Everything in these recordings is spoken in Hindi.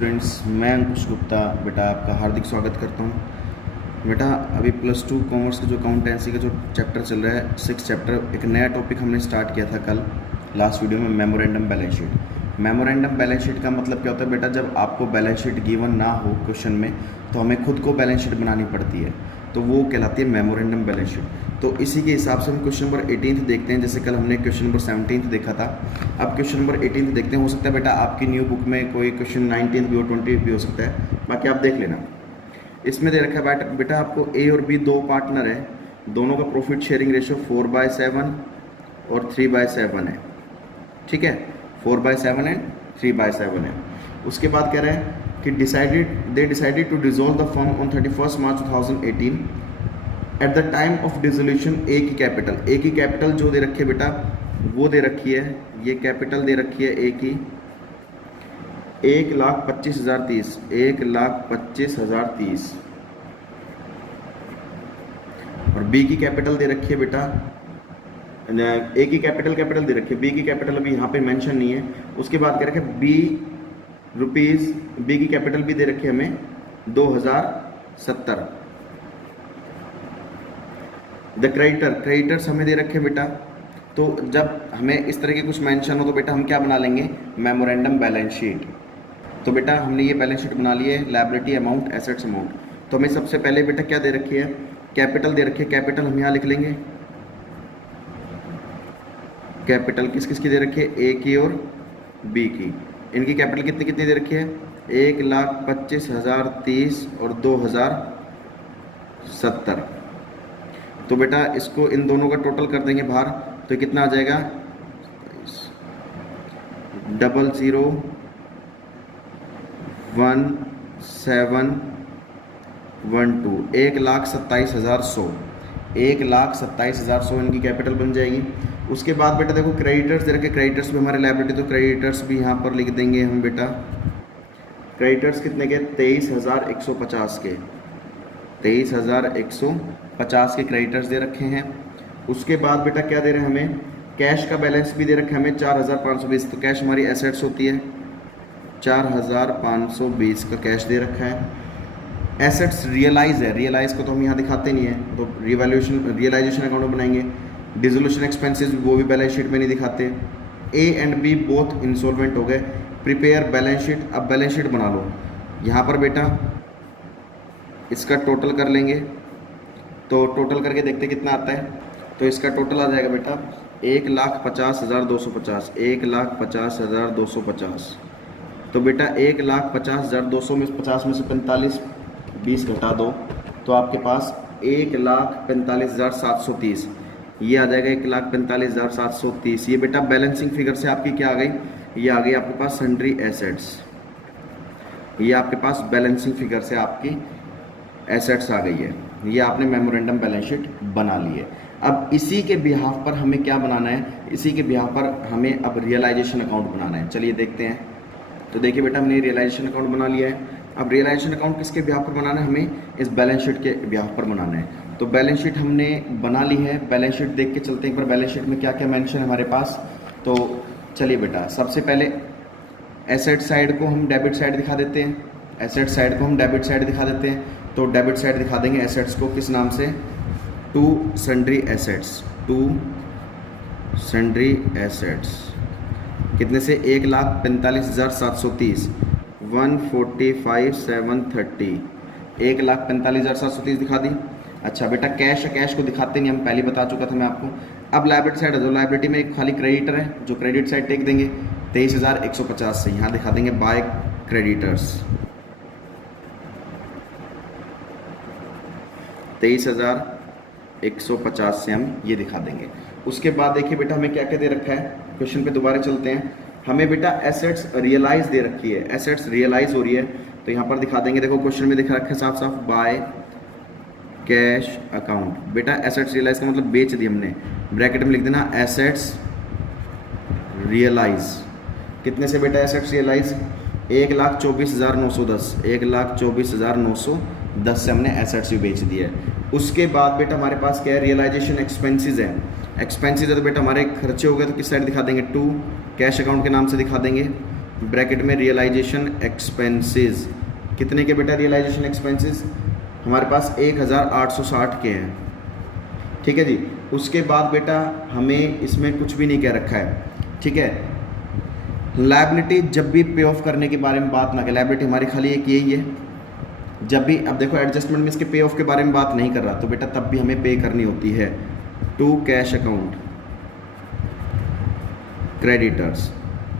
फ्रेंड्स, मैं अंकुश गुप्ता बेटा आपका हार्दिक स्वागत करता हूँ। बेटा अभी +2 कॉमर्स का जो अकाउंटेंसी का जो चैप्टर चल रहा है 6 चैप्टर, एक नया टॉपिक हमने स्टार्ट किया था कल लास्ट वीडियो में, memorandum balance sheet. Memorandum balance sheet का मतलब क्या होता है बेटा, जब आपको बैलेंस शीट गिवन ना हो क्वेश्चन में तो हमें खुद को बैलेंस शीट बनानी पड़ती है, तो वो कहलाती है मेमोरेंडम बैलेंस शीट। तो इसी के हिसाब से हम क्वेश्चन नंबर 18 देखते हैं। जैसे कल हमने क्वेश्चन नंबर 17 देखा था, अब क्वेश्चन नंबर 18 देखते हैं। हो सकता है बेटा आपकी न्यू बुक में कोई क्वेश्चन 19 भी हो, 20 भी हो सकता है, बाकी आप देख लेना। इसमें दे रखा है बेटा आपको ए और बी दो पार्टनर है, दोनों का प्रॉफिट शेयरिंग रेशियो 4/7 और 3/7 है। ठीक है, 4/7 है, 3/7 है। उसके बाद कह रहे हैं कि they decided to dissolve the firm on 31 March 2018। At the time of dissolution A की कैपिटल जो दे रखी है बेटा वो दे रखी है, ये कैपिटल दे रखी है ए की 1,25,030, 1,25,030। और बी की कैपिटल दे रखी है बेटा, ए की कैपिटल दे रखी है, बी की कैपिटल अभी यहाँ पे मेंशन नहीं है। उसके बाद कह रखे बी की कैपिटल भी दे रखी है हमें 2,070। द क्रेडिटर्स हमें दे रखे बेटा, तो जब हमें इस तरह के कुछ मेंशन हो तो बेटा हम क्या बना लेंगे, मेमोरेंडम बैलेंस शीट। तो बेटा हमने ये बैलेंस शीट बना ली है, लायबिलिटी अमाउंट, एसेट्स अमाउंट। तो हमें सबसे पहले बेटा क्या दे रखी है, कैपिटल दे रखी है। कैपिटल हम यहाँ लिख लेंगे, कैपिटल किस किस की दे रखी है, ए की और बी की। इनकी कैपिटल कितनी कितनी दे रखी है, 1,25,030 और 2,070। तो बेटा इसको इन दोनों का टोटल कर देंगे बाहर, तो कितना आ जाएगा, 001712, 1,27,100, 1,27,100 इनकी कैपिटल बन जाएगी। उसके बाद बेटा देखो क्रेडिटर्स दे रखे, क्रेडिटर्स भी हमारे लायबिलिटी, तो क्रेडिटर्स भी यहाँ पर लिख देंगे हम बेटा। क्रेडिटर्स कितने के, 23,150 के, 23,150 के क्रेडिटर्स दे रखे हैं। उसके बाद बेटा क्या दे रहे हैं हमें, कैश का बैलेंस भी दे रखा है हमें 4,520। तो कैश हमारी एसेट्स होती है, 4,520 का कैश दे रखा है। एसेट्स रियलाइज है, रियलाइज को तो हम यहाँ दिखाते नहीं है, तो रियलाइजेशन अकाउंट में बनाएंगे। डिसोल्यूशन एक्सपेंसेस वो भी बैलेंस शीट में नहीं दिखाते। A and B both insolvent हो गए। प्रिपेयर बैलेंस शीट, अब बैलेंस शीट बना लो। यहाँ पर बेटा इसका टोटल कर लेंगे, तो टोटल करके देखते कितना आता है। तो इसका टोटल आ जाएगा बेटा 1,50,250, 1,50,250। तो बेटा 1,50,200 में 50 में से 45 20 घटा दो, तो आपके पास 1,45,730, ये आ जाएगा 1,45,730। ये बेटा बैलेंसिंग फिगर से आपकी क्या आ गई, ये आ गई आपके पास सन्ड्री एसेट्स। ये आपके पास बैलेंसिंग फिगर से आपकी एसेट्स आ गई है, ये आपने मेमोरेंडम बैलेंस शीट बना ली है। अब इसी के बिहाफ पर हमें क्या बनाना है, इसी के बिहाफ पर हमें अब रियलाइजेशन अकाउंट बनाना है। चलिए देखते हैं। तो देखिए बेटा हमने रियलाइजेशन अकाउंट बना लिया है। अब रियलाइजेशन अकाउंट किसके बिहाफ पर बनाना है, हमें इस बैलेंस शीट के बिहाफ पर बनाना है। तो बैलेंस शीट हमने बना ली है। बैलेंस शीट देख के चलते हैं एक बार, बैलेंस शीट में क्या क्या मेंशन है हमारे पास। तो चलिए बेटा सबसे पहले एसेट साइड को हम डेबिट साइड दिखा देते हैं, एसेट साइड को हम डेबिट साइड दिखा देते हैं। तो डेबिट साइड दिखा देंगे एसेट्स को किस नाम से, to sundry assets, to sundry assets. कितने से, 1,45,730, 145,730, 1,45,730 दिखा दी। अच्छा बेटा कैश है, कैश को दिखाते नहीं हम, पहले बता चुका था मैं आपको। अब लायबिलिटी साइड है, तो लायबिलिटी में एक खाली क्रेडिटर है, जो क्रेडिट साइड टेक देंगे 23,150 से, यहाँ दिखा देंगे बाय क्रेडिटर्स 23,150 से हम ये दिखा देंगे। उसके बाद देखिए बेटा हमें क्या क्या दे रखा है, क्वेश्चन पे दोबारा चलते हैं। हमें बेटा एसेट्स रियलाइज दे रखी है, एसेट्स रियलाइज हो रही है, तो यहाँ पर दिखा देंगे। देखो क्वेश्चन में दिखा रखा है साफ साफ, बाय कैश अकाउंट। बेटा एसेट्स रियलाइज का मतलब बेच दी हमने, ब्रैकेट में लिख देना एसेट्स रियलाइज। कितने से बेटा एसेट्स रियलाइज, 1,24,910, 1,24,910 से हमने एसेट्स भी बेच दिए है। उसके बाद बेटा हमारे पास क्या है, रियलाइजेशन एक्सपेंसेस है। एक्सपेंसेस है तो बेटा हमारे खर्चे हो गए, तो किस साइड दिखा देंगे, टू कैश अकाउंट के नाम से दिखा देंगे। ब्रैकेट में रियलाइजेशन एक्सपेंसेस, कितने के बेटा रियलाइजेशन एक्सपेंसेस, हमारे पास 1860 के हैं, ठीक है जी। उसके बाद बेटा हमें इसमें कुछ भी नहीं कह रखा है, ठीक है। लायबिलिटी जब भी पे ऑफ करने के बारे में बात ना करें, लायबिलिटी हमारी खाली एक यही है, जब भी, अब देखो एडजस्टमेंट में इसके पे ऑफ के बारे में बात नहीं कर रहा, तो बेटा तब भी हमें पे करनी होती है टू कैश अकाउंट क्रेडिटर्स।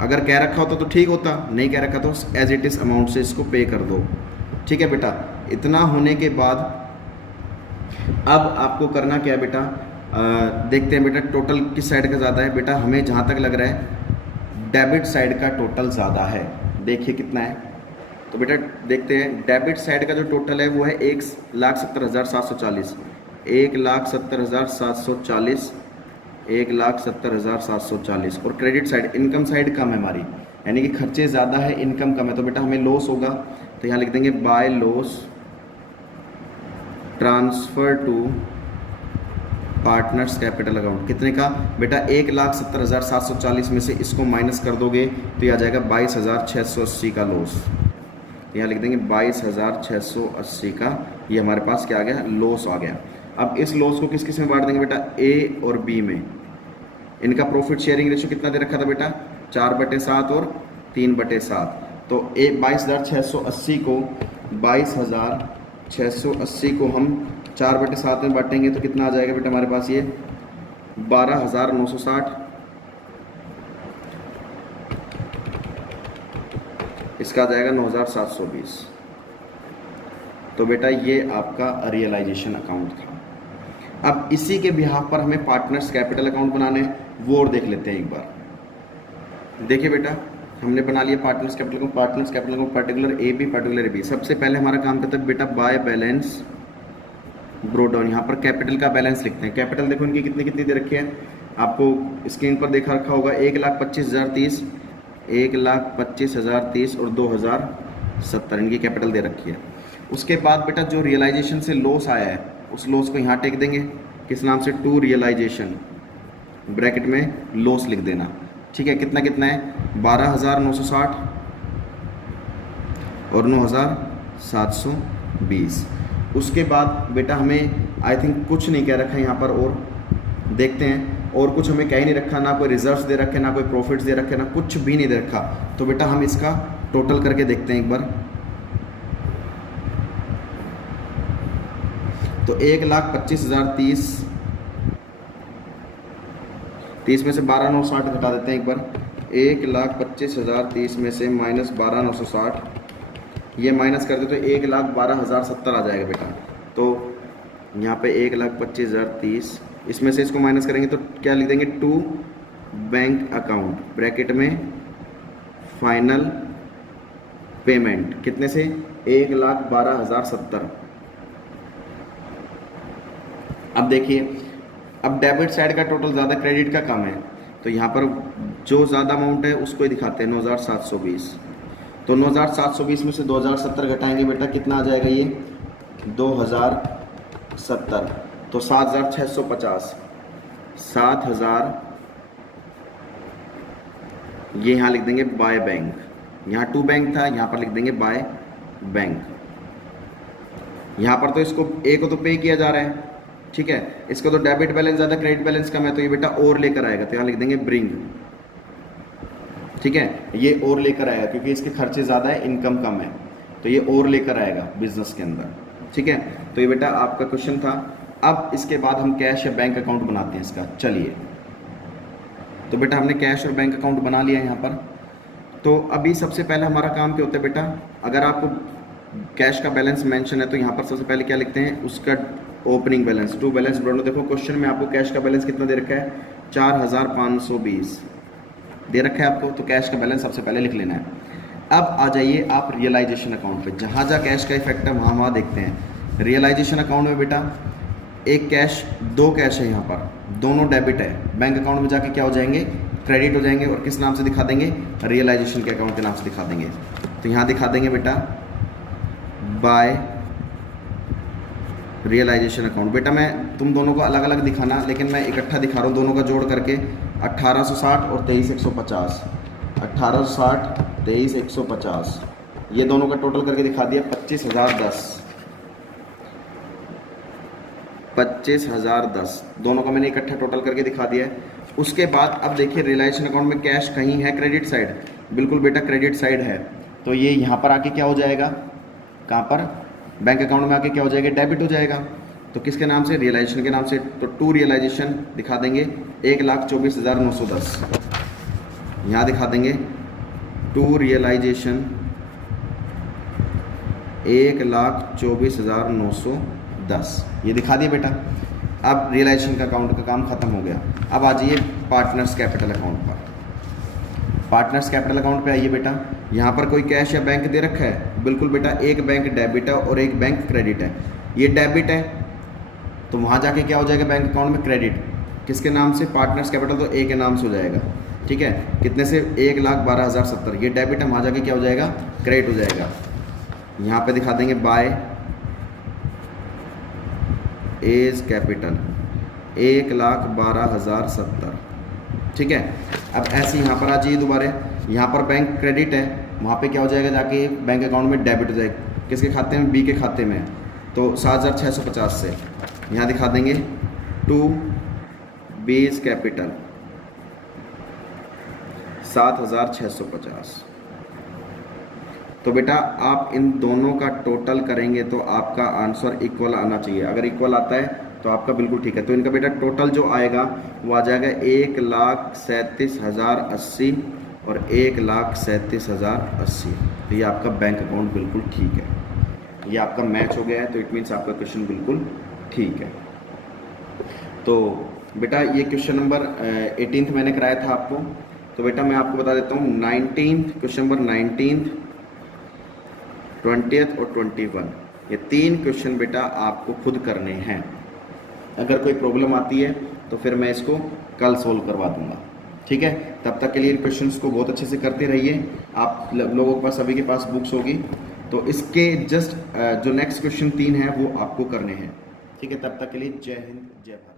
अगर कह रखा होता तो ठीक होता, नहीं कह रखा तो एज इट इज़ अमाउंट से इसको पे कर दो, ठीक है बेटा। इतना होने के बाद अब आपको करना क्या है बेटा, देखते हैं बेटा टोटल किस साइड का ज़्यादा है। बेटा हमें जहाँ तक लग रहा है डेबिट साइड का टोटल ज़्यादा है, देखिए कितना है। तो बेटा देखते हैं, डेबिट साइड का जो टोटल है वो है 1,70,740, 1,70,740, 1,70,740। और क्रेडिट साइड, इनकम साइड कम है हमारी, यानी कि खर्चे ज़्यादा है इनकम कम है, तो बेटा हमें लॉस होगा, तो यहाँ लिख देंगे by loss transfer to partners capital account. कितने का बेटा, 1,70,740 में से इसको माइनस कर दोगे तो ये आ जाएगा 22,680 का लॉस। यहाँ लिख देंगे 22,680 का, ये हमारे पास क्या आ गया, लॉस आ गया। अब इस लॉस को किस किस में बांट देंगे बेटा, ए और बी में। इनका प्रॉफिट शेयरिंग रेशो कितना दे रखा था बेटा, 4/7 और 3/7। तो 22,680 को 22,680 को हम 4/7 में बांटेंगे तो कितना आ जाएगा बेटा हमारे पास, ये 12,960, इसका आ जाएगा 9,720। तो बेटा ये आपका रियलाइजेशन अकाउंट था। अब इसी के बिहाफ पर हमें पार्टनर्स कैपिटल अकाउंट बनाने हैं, वो और देख लेते हैं एक बार। देखिए बेटा हमने बना लिया partners capital account, partners capital account particular A B, particular B. सबसे पहले हमारा काम करता है बेटा बाय बैलेंस ब्रो डाउन, यहाँ पर कैपिटल का बैलेंस लिखते हैं। कैपिटल देखो इनकी कितनी कितनी दे रखी है, आपको स्क्रीन पर देखा रखा होगा, 1,25,030, 1,25,030 और 2,070 इनकी कैपिटल दे रखी है। उसके बाद बेटा जो रियलाइजेशन से लॉस आया है उस लॉस को यहाँ टेक देंगे, किस नाम से, टू रियलाइजेशन, ब्रैकेट में लॉस लिख देना, ठीक है। कितना कितना है, 12,960 और 9,720। उसके बाद बेटा हमें आई थिंक कुछ नहीं कह रखा है यहाँ पर, और देखते हैं, और कुछ हमें कह ही नहीं रखा, ना कोई रिजर्व्स दे रखे, ना कोई प्रॉफिट्स दे रखे, ना कुछ भी नहीं दे रखा। तो बेटा हम इसका टोटल करके देखते हैं एक बार। तो 1,25,030 में से 12,960 घटा देते हैं एक बार। 1,25,030 में से माइनस 12,960, ये माइनस कर दे तो 1,12,070 आ जाएगा बेटा। तो यहाँ पे 1,25,030, इसमें से इसको माइनस करेंगे तो क्या लिख देंगे, टू बैंक अकाउंट, ब्रैकेट में फाइनल पेमेंट, कितने से, 1,12,070। अब देखिए, अब डेबिट साइड का टोटल ज़्यादा, क्रेडिट का कम है, तो यहाँ पर जो ज़्यादा अमाउंट है उसको ही दिखाते हैं, 9,720। तो 9,720 में से 2,070 घटाएंगे बेटा, कितना आ जाएगा ये, 2,070। तो 7,650, 7,000, ये यहाँ लिख देंगे बाय बैंक, यहाँ टू बैंक था, यहाँ पर लिख देंगे बाय बैंक। यहाँ पर तो इसको ए को तो पे किया जा रहा है, ठीक है, इसका तो डेबिट बैलेंस ज़्यादा क्रेडिट बैलेंस कम है, तो ये बेटा और लेकर आएगा, तो यहाँ लिख देंगे ब्रिंग, ठीक है, ये और लेकर आएगा क्योंकि इसके खर्चे ज़्यादा है इनकम कम है, तो ये और लेकर आएगा बिजनेस के अंदर, ठीक है। तो ये बेटा आपका क्वेश्चन था। अब इसके बाद हम कैश या बैंक अकाउंट बनाते हैं इसका, चलिए। तो बेटा हमने कैश और बैंक अकाउंट बना लिया यहाँ पर। तो अभी सबसे पहले हमारा काम क्या होता है बेटा, अगर आपको कैश का बैलेंस मेंशन है तो यहाँ पर सबसे पहले क्या लिखते हैं, उसका opening balance, to balance brought. देखो क्वेश्चन में आपको कैश का बैलेंस कितना दे रखा है, 4,520 दे रखा है आपको, तो कैश का बैलेंस सबसे पहले लिख लेना है। अब आ जाइए आप रियलाइजेशन अकाउंट पे, जहाँ जहाँ कैश का इफेक्ट है वहाँ देखते हैं। रियलाइजेशन अकाउंट में बेटा एक कैश, दो कैश है यहाँ पर, दोनों डेबिट है, बैंक अकाउंट में जाके क्या हो जाएंगे, क्रेडिट हो जाएंगे, और किस नाम से दिखा देंगे, रियलाइजेशन के अकाउंट के नाम से दिखा देंगे। तो यहाँ दिखा देंगे बेटा बाय रियलाइजेशन अकाउंट। बेटा मैं तुम दोनों को अलग अलग दिखाना, लेकिन मैं इकट्ठा दिखा रहा हूँ दोनों का जोड़ करके, 1860 और 23,150, 1860 23,150, ये दोनों का टोटल करके दिखा दिया 25,010, दोनों का मैंने इकट्ठा टोटल करके दिखा दिया है। उसके बाद अब देखिए रियलाइजेशन अकाउंट में कैश कहीं है क्रेडिट साइड, बिल्कुल बेटा क्रेडिट साइड है, तो ये यहाँ पर आके क्या हो जाएगा, कहाँ पर, बैंक अकाउंट में आके क्या हो जाएगा, डेबिट हो जाएगा। तो किसके नाम से, रियलाइजेशन के नाम से, तो टू रियलाइजेशन दिखा देंगे 1,24,910, यहाँ दिखा देंगे टू रियलाइजेशन 1,24,910, ये दिखा दिया बेटा। अब रियलाइजेशन का अकाउंट का काम खत्म हो गया। अब आ जाइए पार्टनर्स कैपिटल अकाउंट पर। पार्टनर्स कैपिटल अकाउंट पे आइए बेटा, यहाँ पर कोई कैश या बैंक दे रखा है, बिल्कुल बेटा, एक बैंक डेबिट है और एक बैंक क्रेडिट है। ये डेबिट है तो वहाँ जाके क्या हो जाएगा, बैंक अकाउंट में क्रेडिट, किसके नाम से, पार्टनर्स कैपिटल, तो ए के नाम से हो जाएगा, ठीक है, कितने से, 1,12,070, ये डेबिट है, वहाँ जाके क्या हो जाएगा, क्रेडिट हो जाएगा। यहाँ पे दिखा देंगे बाय एज कैपिटल 1,12,070, ठीक है। अब ऐसे यहाँ पर आ जाइए दोबारा, यहाँ पर बैंक क्रेडिट है, वहाँ पे क्या हो जाएगा, जाके बैंक अकाउंट में डेबिट हो जाएगा, किसके खाते में, बी के खाते में, तो 7,650 से यहाँ दिखा देंगे टू बेस कैपिटल 7,650। तो बेटा आप इन दोनों का टोटल करेंगे तो आपका आंसर इक्वल आना चाहिए, अगर इक्वल आता है तो आपका बिल्कुल ठीक है। तो इनका बेटा टोटल जो आएगा वो आ जाएगा 1,37,080 और 1,37,080, तो ये आपका बैंक अकाउंट बिल्कुल ठीक है, ये आपका मैच हो गया है, तो इट मीन्स आपका क्वेश्चन बिल्कुल ठीक है। तो बेटा ये क्वेश्चन नंबर 18 मैंने कराया था आपको, तो बेटा मैं आपको बता देता हूँ 19 क्वेश्चन नंबर 19, 20th और 21, ये 3 क्वेश्चन बेटा आपको खुद करने हैं। अगर कोई प्रॉब्लम आती है तो फिर मैं इसको कल सोल्व करवा दूंगा, ठीक है। तब तक के लिए क्वेश्चंस को बहुत अच्छे से करते रहिए। आप लोगों के पास, सभी के पास बुक्स होगी, तो इसके जस्ट जो नेक्स्ट क्वेश्चन 3 है वो आपको करने हैं, ठीक है। तब तक के लिए जय हिंद जय भारत।